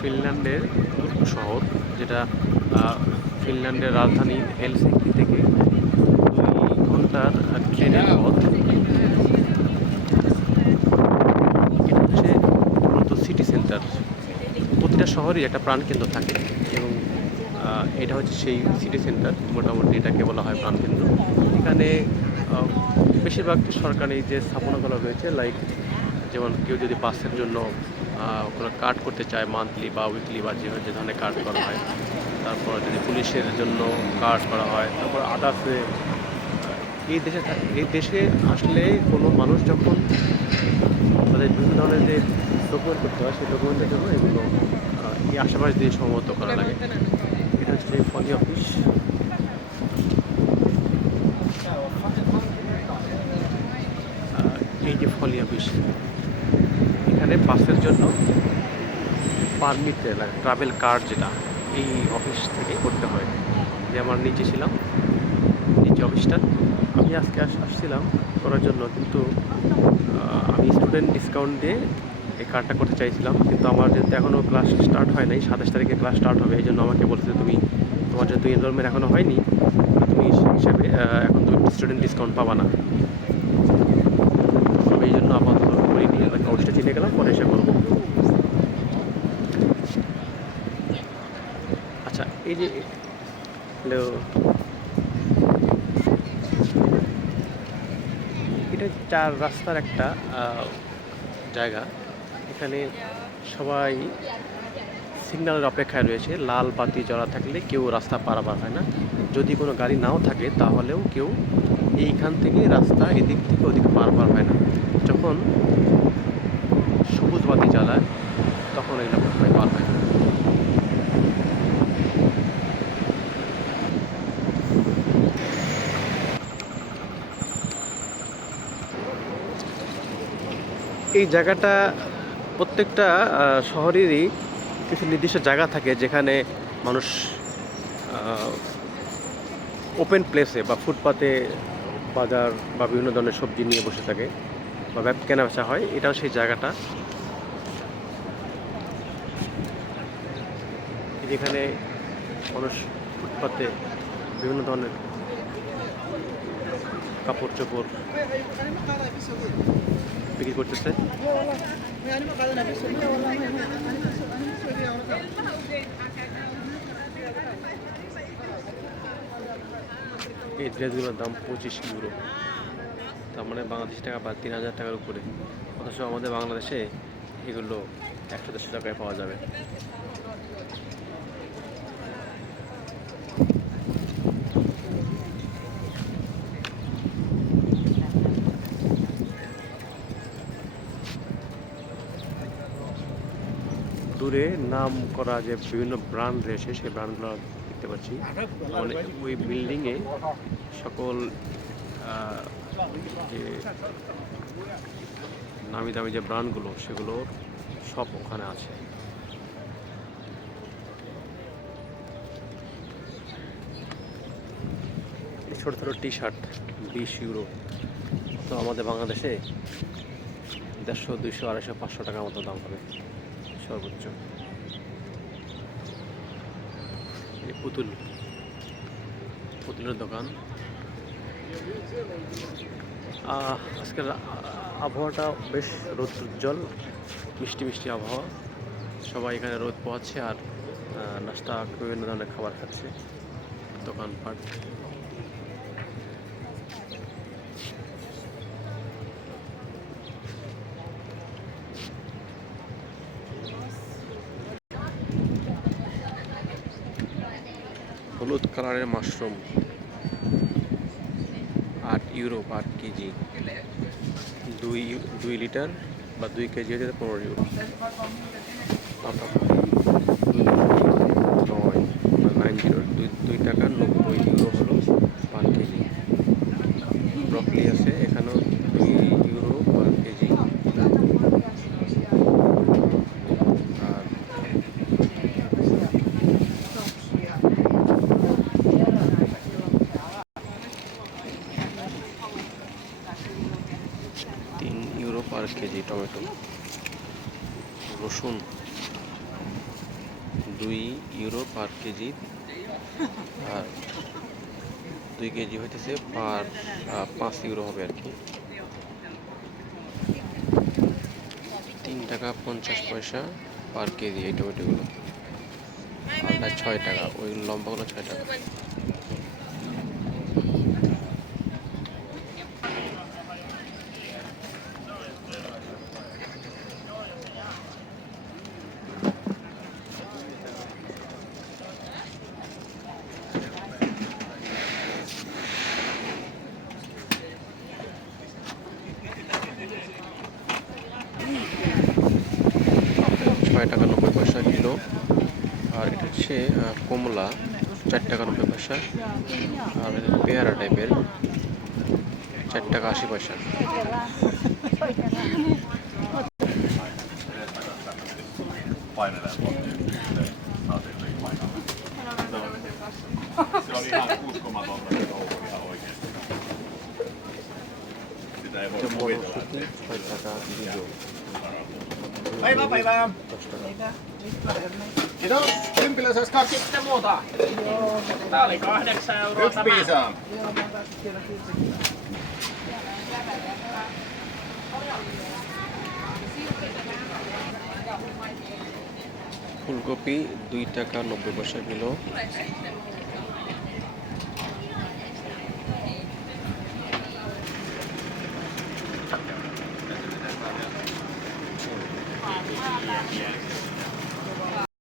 ফিনল্যান্ডের Turku শহর, যেটা ফিনল্যান্ডের রাজধানী হেলসিঙ্কি থেকে 2 ঘন্টার ট্রেনের পথ। এটা হচ্ছে মূলত সিটি সেন্টার। প্রতিটা শহরই একটা প্রাণকেন্দ্র থাকে এবং এটা হচ্ছে সেই সিটি সেন্টার। মোটামুটি এটাকে বলা হয় প্রাণকেন্দ্র। এখানে বেশিরভাগ সরকারি যে স্থাপনাগুলো রয়েছে, লাইক যেমন কেউ যদি বাসের জন্য কোনো কার্ড করতে চায়, মান্থলি বা উইকলি বা যে ধরনের কার্ড করা হয়, তারপর যদি পুলিশের জন্য কার্ড করা হয়, তারপর আদার্সে এই দেশে আসলে কোনো মানুষ যখন তাদের বিভিন্ন ধরনের যে ডকুমেন্ট করতে হয়, সেই ডকুমেন্টের জন্য এগুলো এই আশেপাশ দিয়ে সম্ভবত করা লাগে। এটা হচ্ছে ফলি অফিস। এই যে ফলি অফিস, এখানে বাসের জন্য পারমিট লাগে, ট্রাভেল কার্ড, যেটা এই অফিস থেকে করতে হয়। যে আমার নিচে ছিলাম, নিচে অফিসটা, আমি আজকে আসছিলাম করার জন্য, কিন্তু আমি স্টুডেন্ট ডিসকাউন্ট দিয়ে এই কার্ডটা করতে চাইছিলাম, কিন্তু আমার যেহেতু এখনও ক্লাস স্টার্ট হয় নাই, 27 তারিখে ক্লাস স্টার্ট হবে, এই জন্য আমাকে বলছে তোমার যেহেতু এনরোলমেন্ট এখনও হয়নি, তুমি সেই হিসাবে এখন তুমি স্টুডেন্ট ডিসকাউন্ট পাবা না। আমি এই জন্য আপাতত করিনি, অফিসটা চিনে গেলাম, পরে এসে করবো। আচ্ছা, এই যে হ্যালো, এটা 4 রাস্তার একটা জায়গা। এখানে সবাই সিগন্যালের অপেক্ষায় রয়েছে। লাল বাতি জ্বলা থাকলে কেউ রাস্তা পারাপার হয় না। যদি কোনো গাড়ি নাও থাকে তাহলেও কেউ এইখান থেকে রাস্তা এদিক থেকে ওদিক পারাপার হয় না। যখন সবুজ বাতি জ্বালায় তখন এগুলো সবাই পার হয়। এই জায়গাটা প্রত্যেকটা শহরেরই কিছু নির্দিষ্ট জায়গা থাকে যেখানে মানুষ ওপেন প্লেসে বা ফুটপাতে বাজার বা বিভিন্ন ধরনের সবজি নিয়ে বসে থাকে বা কেনা বেচা হয়। এটাও সেই জায়গাটা, যেখানে মানুষ ফুটপাতে বিভিন্ন ধরনের কাপড় চোপড় বিক্রি করতেছে। এই ড্রেসগুলোর দাম 25 ইউরো, তার মানে বাংলাদেশি টাকা বা 3000 টাকার উপরে। অথচ আমাদের বাংলাদেশে এগুলো 100-150 টাকায় পাওয়া যাবে। দূরে নাম করা যে বিভিন্ন ব্র্যান্ড রয়েছে, সেই ব্র্যান্ডগুলো দেখতে পাচ্ছি। মানে ওই বিল্ডিংয়ে সকল যে নামি দামি যে ব্র্যান্ডগুলো, সেগুলোর সব ওখানে আছে। ছোটো ছোটো টি শার্ট 20 ইউরো, তো আমাদের বাংলাদেশে 150, 200, 250, 500 টাকার মতো দাম হবে সর্বোচ্চ। পুতুলের দোকান। আজকের আবহাওয়াটা বেশ রৌদ্রোজ্জ্বল, মিষ্টি মিষ্টি আবহাওয়া। সবাই এখানে রোদ পোহাচ্ছে আর নাস্তা, বিভিন্ন ধরনের খাবার খাচ্ছে। দোকানপাট, হলুদ কালারের মাশরুম 8 ইউরো পার কেজি। 2 লিটার বা 2 কেজি হচ্ছে 15 ইউরো। নয় বা 2 টাকা 90 ইউরো হলো পার কেজি। ব্রকলি আছে এখানেও 2 ইউরো পার কেজি। আর €3 পার কেজি টমেটো। রসুন 2 ইউরো পার কেজি। আর 2 কেজি হইতেছে পার 5 ইউরো হবে আর কি। 3 টাকা 50 পয়সা পার কেজি এই টমেটোগুলো। আলটা 6 টাকা, ওই লম্বাগুলো 6 টাকা। আপেল 6 টাকা 90 পয়সা কিলো। আর এটা হচ্ছে কমলা, 4 টাকা 90 পয়সা। আর এটা পেয়ারা টাইপের, 4 টাকা 80 পয়সা। Se oli ihan uskomatonta se touhu ihan oikeesti. Sitä ei voi এটা kuvitella, মটরশুঁটি että 6 টাকা 2 জন। Päivää, päivää. 10 টাকা। Kiitos. Kympillä saisi kaksi. Sitten muuta. Tää oli 8 € Yksi tämä. piisaa. ফুলকপি 2 টাকা 90 পয়সা কিলো।